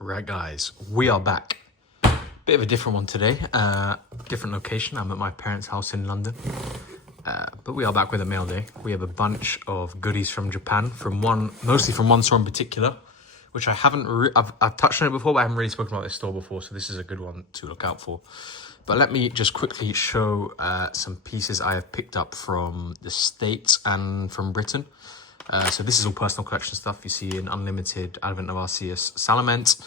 Right guys, we are back. Bit of a different one today, different location. I'm at my parents' house in London, but we are back with a mail day. We have a bunch of goodies from Japan, mostly from one store in particular, which I haven't, I've touched on it before, but I haven't really spoken about this store before, so this is a good one to look out for. But let me just quickly show some pieces I have picked up from the States and from Britain. So this is all personal collection stuff. You see an unlimited Advent of Arceus Salamence,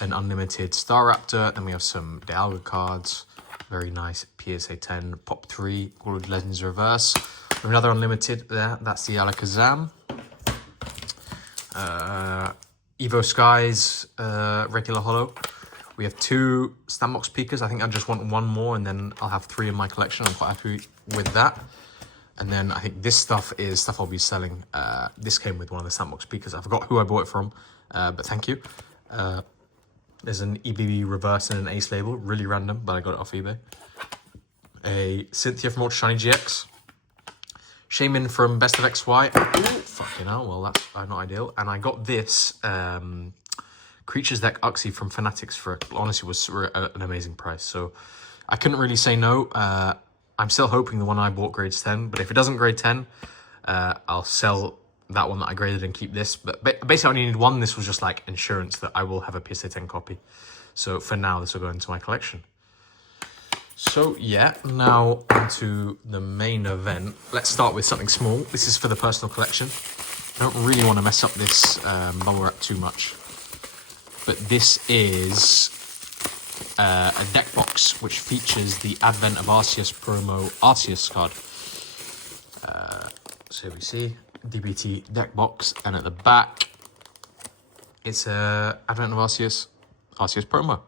an unlimited Star Raptor, then we have some Dialga cards, very nice PSA 10, Pop 3, World Legends Reverse. We have another unlimited there, that's the Alakazam. Evo Skies, regular holo. We have 2 Standbox Pikas. I think I just want one more and then I'll have 3 in my collection. I'm quite happy with that. And then I think this stuff is stuff I'll be selling. This came with one of the Sandbox speakers. I forgot who I bought it from, but thank you. There's an EBB reverse and an Ace label. Really random, but I got it off eBay. A Cynthia from Ultra Shiny GX. Shaman from Best of XY. Ooh, fucking hell, well that's not ideal. And I got this Creatures Deck Uxie from Fanatics for, honestly, was an amazing price. So I couldn't really say no. I'm still hoping the one I bought grades 10, but if it doesn't grade 10, I'll sell that one that I graded and keep this. But basically I only need one. This was just like insurance that I will have a PSA 10 copy. So for now, this will go into my collection. So yeah, now onto the main event. Let's start with something small. This is for the personal collection. I don't really want to mess up this bubble wrap too much. But this is a deck box which features the Advent of Arceus promo Arceus card. So we see DBT deck box, and at the back it's a Advent of Arceus promo.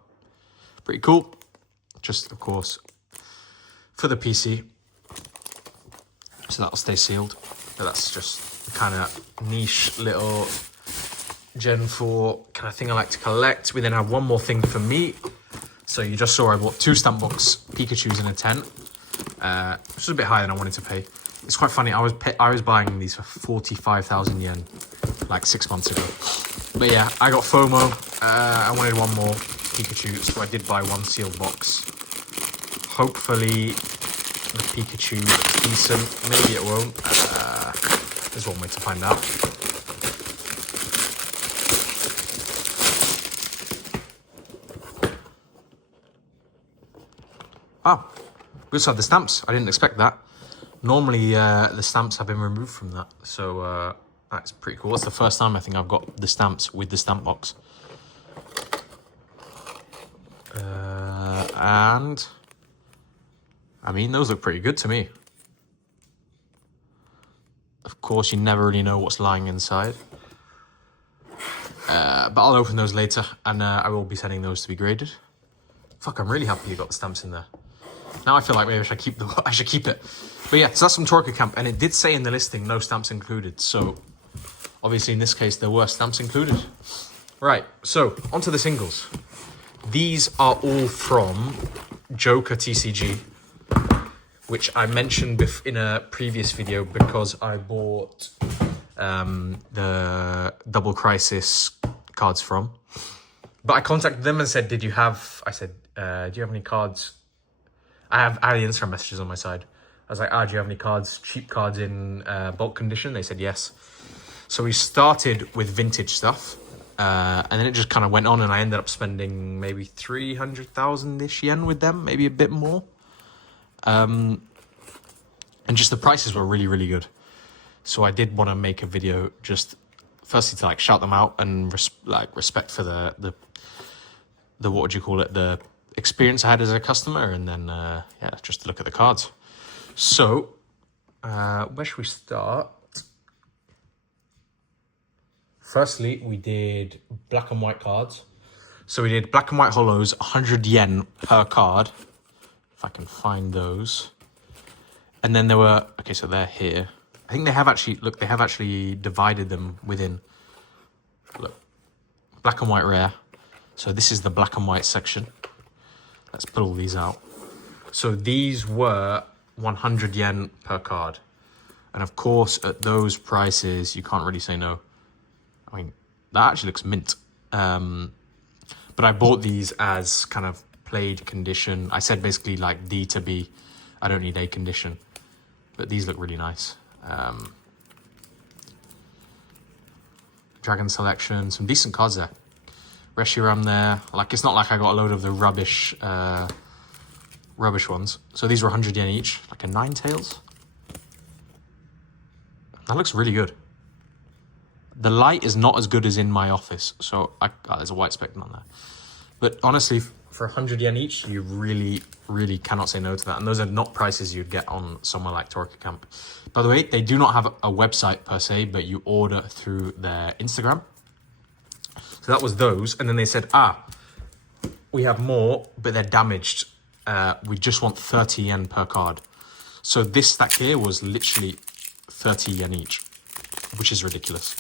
Pretty cool. Just of course for the PC, so that'll stay sealed. But that's just kind of niche little Gen 4 kind of thing I like to collect. We then have one more thing for me. So you just saw I bought 2 Stampbox Pikachus in a 10, which was a bit higher than I wanted to pay. It's quite funny, I was buying these for 45,000 yen like 6 months ago. But yeah, I got FOMO, I wanted one more Pikachu, so I did buy one sealed box. Hopefully the Pikachu looks decent, maybe it won't. There's one way to find out. Oh, we also have the stamps. I didn't expect that. Normally, the stamps have been removed from that. So, that's pretty cool. That's the first time I think I've got the stamps with the stamp box. And, I mean, those look pretty good to me. Of course, you never really know what's lying inside. But I'll open those later, and I will be sending those to be graded. Fuck, I'm really happy you got the stamps in there. Now I feel like maybe I should keep it. But yeah, so that's from Torque Camp, and it did say in the listing no stamps included. So obviously in this case there were stamps included. Right, so onto the singles. These are all from Joker TCG, which I mentioned in a previous video because I bought the Double Crisis cards from. But I contacted them and said, do you have any cards? I had the Instagram messages on my side. I was like, do you have any cards, cheap cards in bulk condition? They said yes. So we started with vintage stuff. And then it just kind of went on, and I ended up spending maybe 300,000-ish yen with them, maybe a bit more. And just the prices were really, really good. So I did want to make a video just firstly to like shout them out and respect for the what would you call it, the experience I had as a customer, and then yeah, just to look at the cards. So where should we start? Firstly, we did black and white cards. So we did black and white holos, 100 yen per card, if I can find those. And then there were, okay, so they're here. I think they have actually divided them within. Look, black and white rare. So this is the black and white section. Let's put all these out. So these were 100 yen per card. And of course, at those prices, you can't really say no. I mean, that actually looks mint. But I bought these as kind of played condition. I said basically like D to B. I don't need A condition. But these look really nice. Dragon selection, some decent cards there. Reshiram there. Like, it's not like I got a load of the rubbish ones. So these were 100 yen each. Like a Ninetales. That looks really good. The light is not as good as in my office. So there's a white spectrum on there. But honestly, for 100 yen each, you really, really cannot say no to that. And those are not prices you'd get on somewhere like Torika Camp. By the way, they do not have a website per se, but you order through their Instagram. So that was those. And then they said, we have more, but they're damaged. We just want 30 yen per card. So this stack here was literally 30 yen each, which is ridiculous.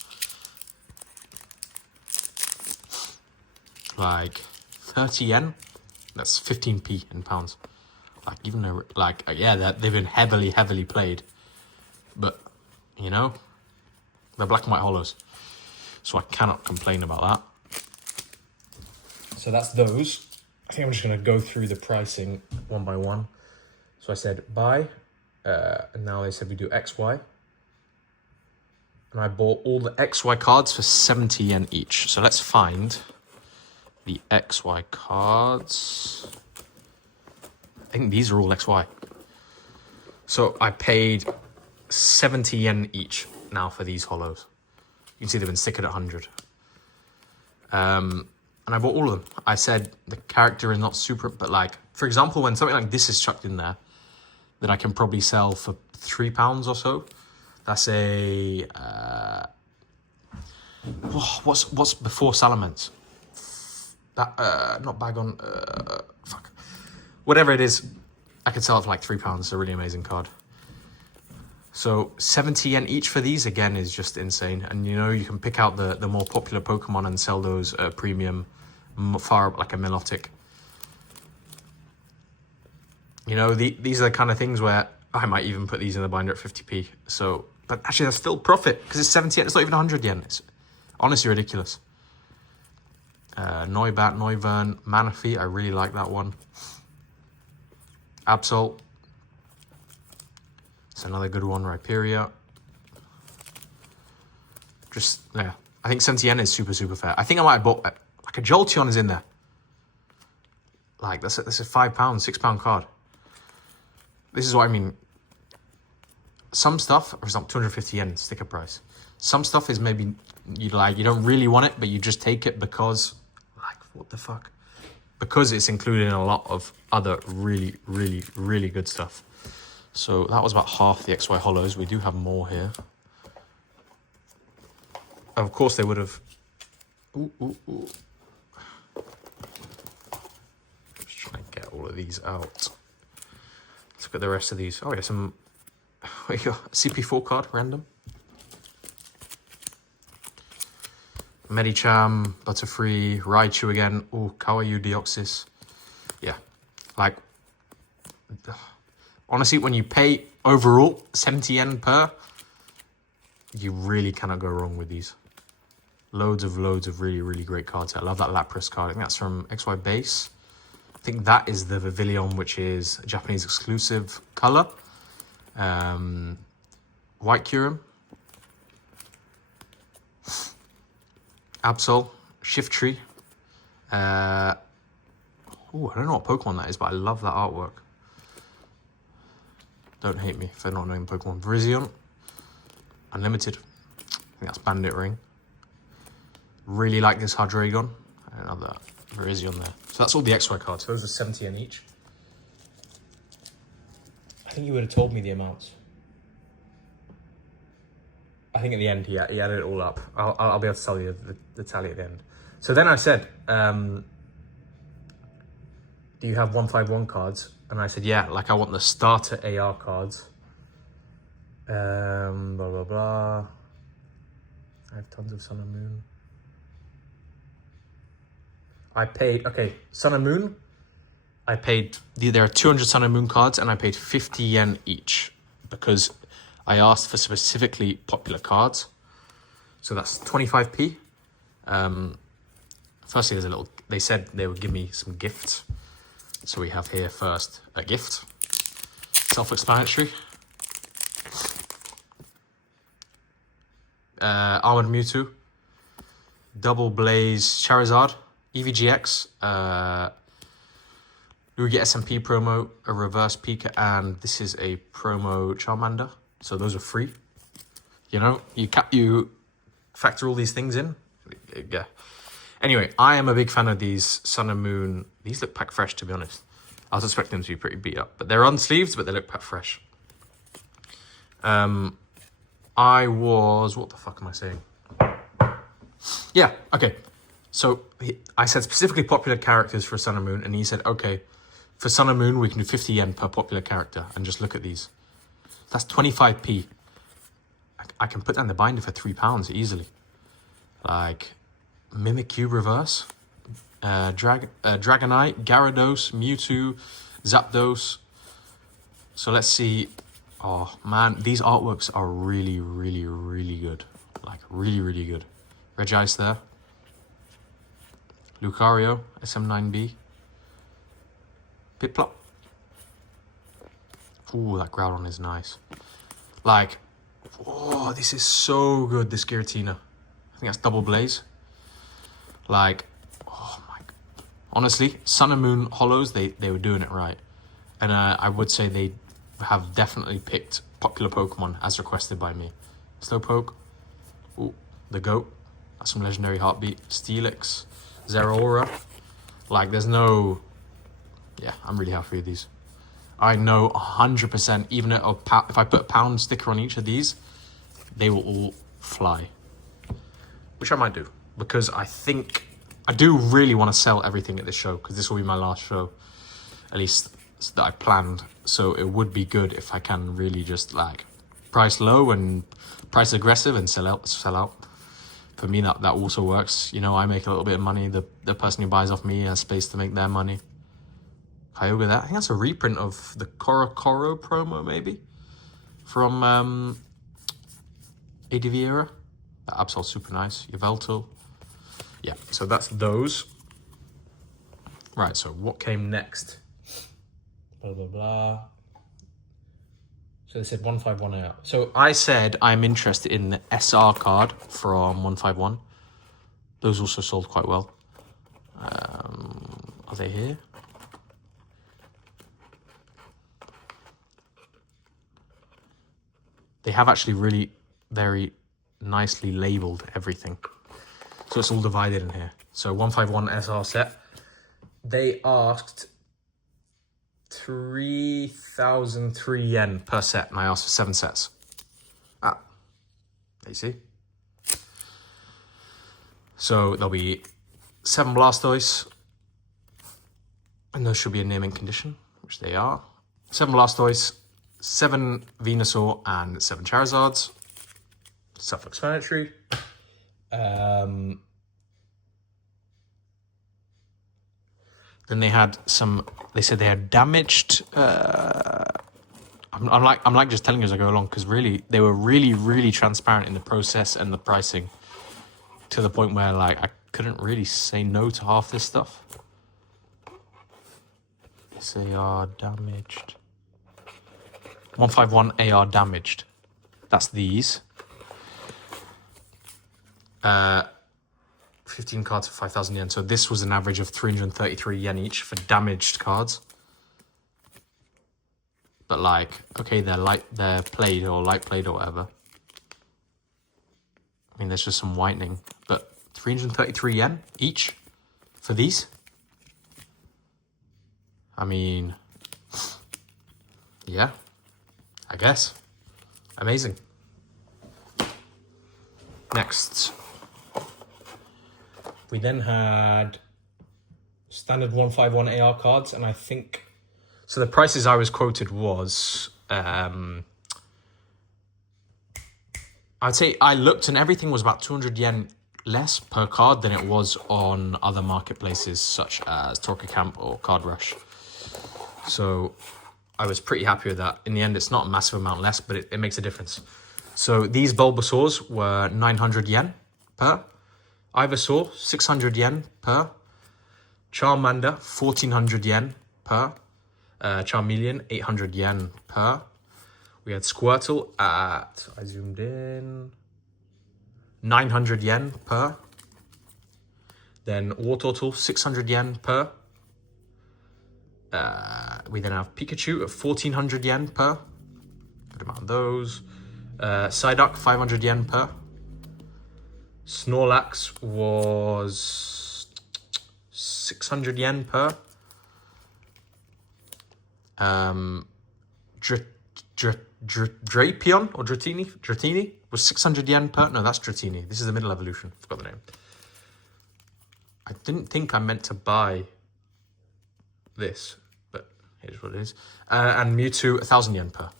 Like 30 yen, that's 15p in pounds. Like, even though, like, yeah, they've been heavily played. But, you know, they're black and white hollows. So I cannot complain about that. So that's those. I think I'm just going to go through the pricing one by one. So I said buy, and now they said we do XY. And I bought all the XY cards for 70 yen each. So let's find the XY cards. I think these are all XY. So I paid 70 yen each now for these hollows. You can see they've been stickered at 100. And I bought all of them. I said the character is not super, but like, for example, when something like this is chucked in there, that I can probably sell for £3 or so. That's a, what's before Salamence? That, not Bagon, fuck. Whatever it is, I could sell it for like £3. It's a really amazing card. So 70 yen each for these, again, is just insane. And, you know, you can pick out the more popular Pokemon and sell those at premium, far up like a Milotic. You know, these are the kind of things where I might even put these in the binder at 50p. So, but actually that's still profit, because it's 70 yen. It's not even 100 yen. It's honestly ridiculous. Noibat, Noivern, Manaphy, I really like that one. Absol. It's another good one, Rhyperior. Just, yeah. I think 70 yen is super fair. I think I might have bought, like a Jolteon is in there. Like, that's a £5, £6 card. This is what I mean. Some stuff, for example, 250 yen sticker price. Some stuff is maybe, you don't really want it, but you just take it because, like, what the fuck? Because it's included in a lot of other really good stuff. So that was about half the XY hollows. We do have more here. Of course they would have... Ooh. Just trying to get all of these out. Let's look at the rest of these. Oh, yeah, some... What you got? CP4 card, random. Medicham, Butterfree, Raichu again. Oh, Kawaii Deoxys. Yeah, like... Honestly, when you pay overall 70 yen per, you really cannot go wrong with these. Loads of really great cards. I love that Lapras card. I think that's from XY Base. I think that is the Vivillon, which is a Japanese exclusive color. White Kyurem. Absol. Shiftry. I don't know what Pokemon that is, but I love that artwork. Don't hate me for not knowing Pokemon. Virizion. Unlimited. I think that's Bandit Ring. Really like this Hydreigon. Another Virizion there. So that's all the XY cards. Those are 70 yen each. I think you would have told me the amounts. I think at the end he added it all up. I'll be able to tell you the tally at the end. So then I said, do you have 151 cards? And I said, yeah, like I want the starter AR cards. Blah. I have tons of Sun and Moon. I paid, okay, Sun and Moon. I paid, there are 200 Sun and Moon cards and I paid 50 yen each because I asked for specifically popular cards. So that's 25p. And Firstly, there's a little, they said they would give me some gifts. So we have here first a gift. Self-explanatory. Armored Mewtwo. Double Blaze Charizard. EVGX. We get SMP promo, a reverse Pika, and this is a promo Charmander. So those are free. You know, you factor all these things in. Yeah. Anyway, I am a big fan of these Sun and Moon. These look packed fresh, to be honest. I was expecting them to be pretty beat up, but they're unsleeved, but they look packed fresh. What the fuck am I saying? Yeah, okay. So I said specifically popular characters for Sun and Moon, and he said, okay, for Sun and Moon, we can do 50 yen per popular character, and just look at these. That's 25p. I can put that in the binder for £3 easily. Like, Mimikyu Reverse, Dragonite, Gyarados, Mewtwo, Zapdos. So let's see. Oh, man, these artworks are really, really, really good. Like, really, really good. Regice there. Lucario, SM9B. Piplup. Ooh, that Groudon is nice. Like, oh, this is so good, this Giratina. I think that's Double Blaze. Like, oh my God. Honestly, Sun and Moon Hollows, they were doing it right. And I would say they have definitely picked popular Pokemon as requested by me. Slowpoke. Ooh, the Goat. That's some legendary Heartbeat. Steelix. Zeraora. Like, there's no... Yeah, I'm really happy with these. I know 100%, even if I put a pound sticker on each of these, they will all fly. Which I might do, because I think... I do really want to sell everything at this show, because this will be my last show, at least that I planned. So it would be good if I can really just, like, price low and price aggressive and sell out. For me, that also works. You know, I make a little bit of money. The person who buys off me has space to make their money. Kyogre there. I think that's a reprint of the Korokoro promo, maybe? From ADV era. That Absol's super nice. Yveltal. Yeah, so that's those. Right, so what came next? Blah, blah, blah. So they said 151 out. So I said I'm interested in the SR card from 151. Those also sold quite well. Are they here? They have actually really very nicely labeled everything. So it's all divided in here. So 151 SR set. They asked 3,003 yen per set, and I asked for 7 sets. Ah, there you see. So there'll be 7 Blastoise, and those should be in near mint condition, which they are. 7 Blastoise, 7 Venusaur, and 7 Charizards. Self-explanatory. Then they had some. They said they had damaged. I'm like just telling you as I go along, because really they were really transparent in the process and the pricing, to the point where, like, I couldn't really say no to half this stuff. They are damaged. 151 AR damaged. That's these. 15 cards for 5,000 yen. So this was an average of 333 yen each for damaged cards. But, like, okay, they're played or light played or whatever. I mean, there's just some whitening, but 333 yen each for these. I mean, yeah, I guess. Amazing. Next. We then had standard 151 AR cards, and I think... So the prices I was quoted was... I'd say I looked and everything was about 200 yen less per card than it was on other marketplaces such as Torque Camp or Card Rush. So I was pretty happy with that. In the end, it's not a massive amount less, but it makes a difference. So these Bulbasaurs were 900 yen per. Ivysaur, 600 yen per. Charmander, 1400 yen per. Charmeleon, 800 yen per. We had Squirtle at, I zoomed in, 900 yen per. Then Wartortle, 600 yen per. We then have Pikachu at 1400 yen per. Good amount of those. Psyduck, 500 yen per. Snorlax was 600 yen per. Drapion or Dratini was 600 yen per. No, that's Dratini. This is the middle evolution. Forgot the name. I didn't think I meant to buy this, but here's what it is. And Mewtwo, 1,000 yen per.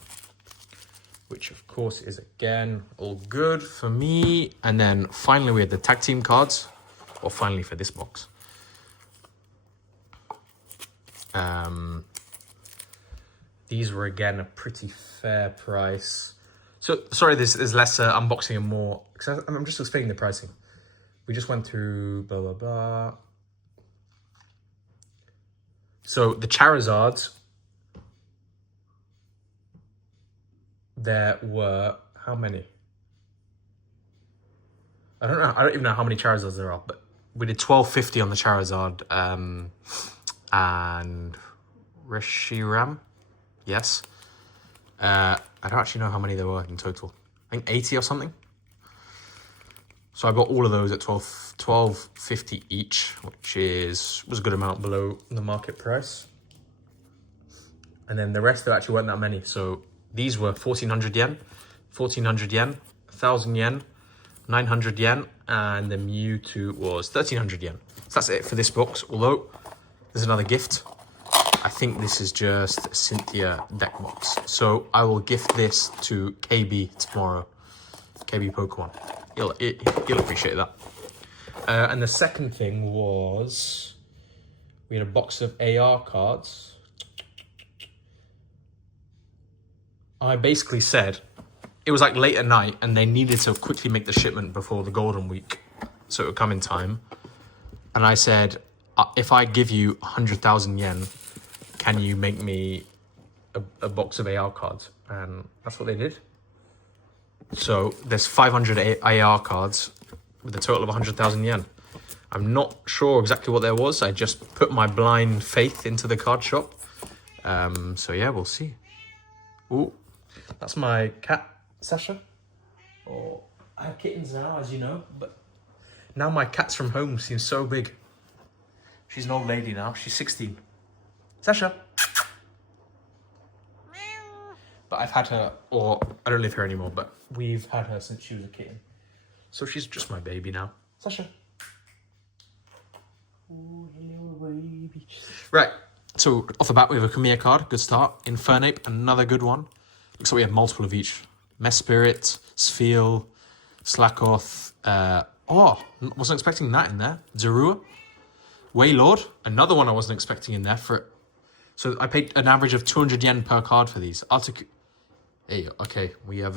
Which of course is again all good for me. And then finally we had the tag team cards, or finally for this box. These were again a pretty fair price. So sorry, there's less unboxing and more, because I'm just explaining the pricing. We just went through blah blah blah. So the Charizards, there were how many? I don't know. I don't even know how many Charizards there are, but we did 1250 on the Charizard and Reshiram. Yes. I don't actually know how many there were in total. I think 80 or something. So I bought all of those at 12.50 each, which was a good amount below the market price. And then the rest there actually weren't that many. So these were 1,400 yen, 1,400 yen, 1,000 yen, 900 yen, and the Mewtwo was 1,300 yen. So that's it for this box. Although there's another gift. I think this is just Cynthia deck box. So I will gift this to KB tomorrow. KB Pokemon. He'll appreciate that. And the second thing was we had a box of AR cards. I basically said it was like late at night and they needed to quickly make the shipment before the Golden Week so it would come in time. And I said, if I give you 100,000 yen, can you make me a box of AR cards? And that's what they did. So there's 500 AR cards with a total of 100,000 yen. I'm not sure exactly what there was. I just put my blind faith into the card shop. So yeah, we'll see. Ooh, that's my cat, Sasha. Oh, I have kittens now, as you know, but now my Cats from Home seems so big. She's an old lady now. She's 16. Sasha. But I've had her, or I don't live here anymore, but we've had her since she was a kitten. So she's just my baby now. Sasha. Oh, hello, baby. Right, so off the bat we have a Kamiya card. Good start. Infernape, another good one. Looks like we have multiple of each. Mesprit, Spheal, Slakoth. Wasn't expecting that in there. Zorua. Waylord, another one I wasn't expecting in there. So I paid an average of 200 yen per card for these. Hey, okay, we have,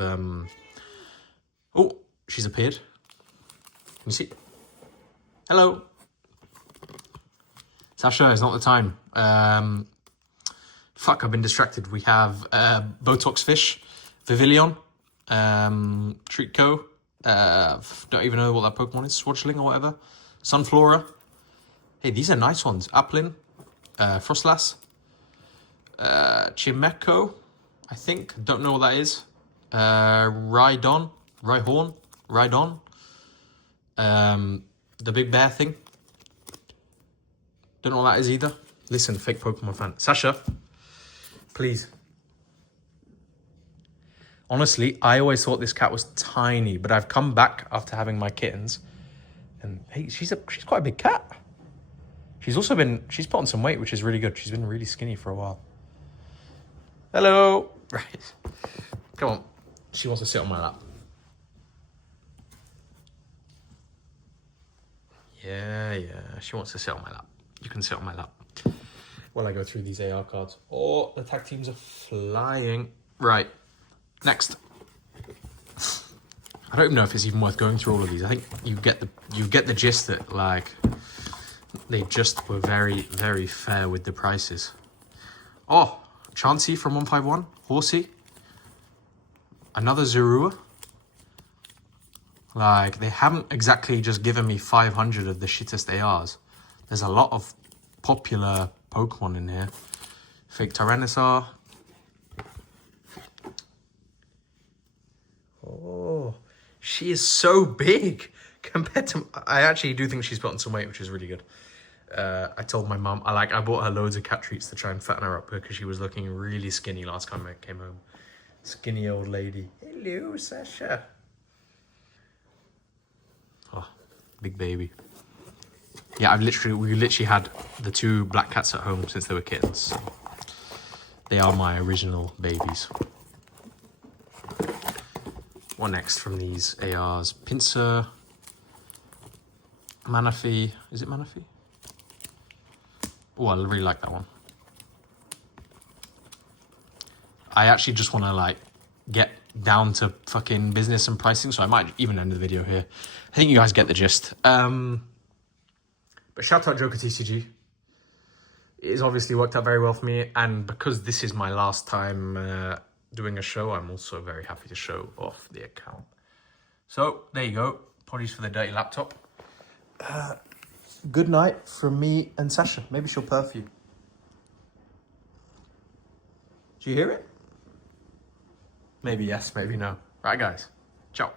oh, she's appeared. Can you see? Hello. Sasha, it's not the time. Fuck, I've been distracted. We have Botox Fish, Vivillon, Treatco, don't even know what that Pokemon is, Swatchling or whatever. Sunflora. Hey, these are nice ones. Applin, Frostlass, Chimeco, I think. Don't know what that is. Rhydon. The big bear thing. Don't know what that is either. Listen, fake Pokemon fan. Sasha, please. Honestly, I always thought this cat was tiny, but I've come back after having my kittens, and hey, she's quite a big cat. She's put on some weight, which is really good. She's been really skinny for a while. Hello. Right. Come on. She wants to sit on my lap. Yeah. She wants to sit on my lap. You can sit on my lap while I go through these AR cards. Oh, the tag teams are flying. Right. Next. I don't even know if it's even worth going through all of these. I think you get the gist that like they just were very, very fair with the prices. Oh, Chansey from 151, Horsey, another Zorua. Like, they haven't exactly just given me 500 of the shittest ARs. There's a lot of popular Pokemon in here. Fake Tyranitar. Oh, she is so big compared to... I actually do think she's put on some weight, which is really good. I told my mum, I bought her loads of cat treats to try and fatten her up because she was looking really skinny last time I came home. Skinny old lady. Hello, Sasha. Oh, big baby. Yeah, we literally had the 2 black cats at home since they were kittens. So they are my original babies. What next from these ARs? Pinsir, Manaphy. Is it Manaphy? Oh, I really like that one. I actually just want to like get down to fucking business and pricing, so I might even end the video here. I think you guys get the gist. But shout out Joker TCG. It has obviously worked out very well for me, and because this is my last time doing a show, I'm also very happy to show off the account. So there you go. Apologies for the dirty laptop. Good night from me and Sasha. Maybe she'll purr for you. Do you hear it? Maybe yes, maybe no. Right, guys. Ciao.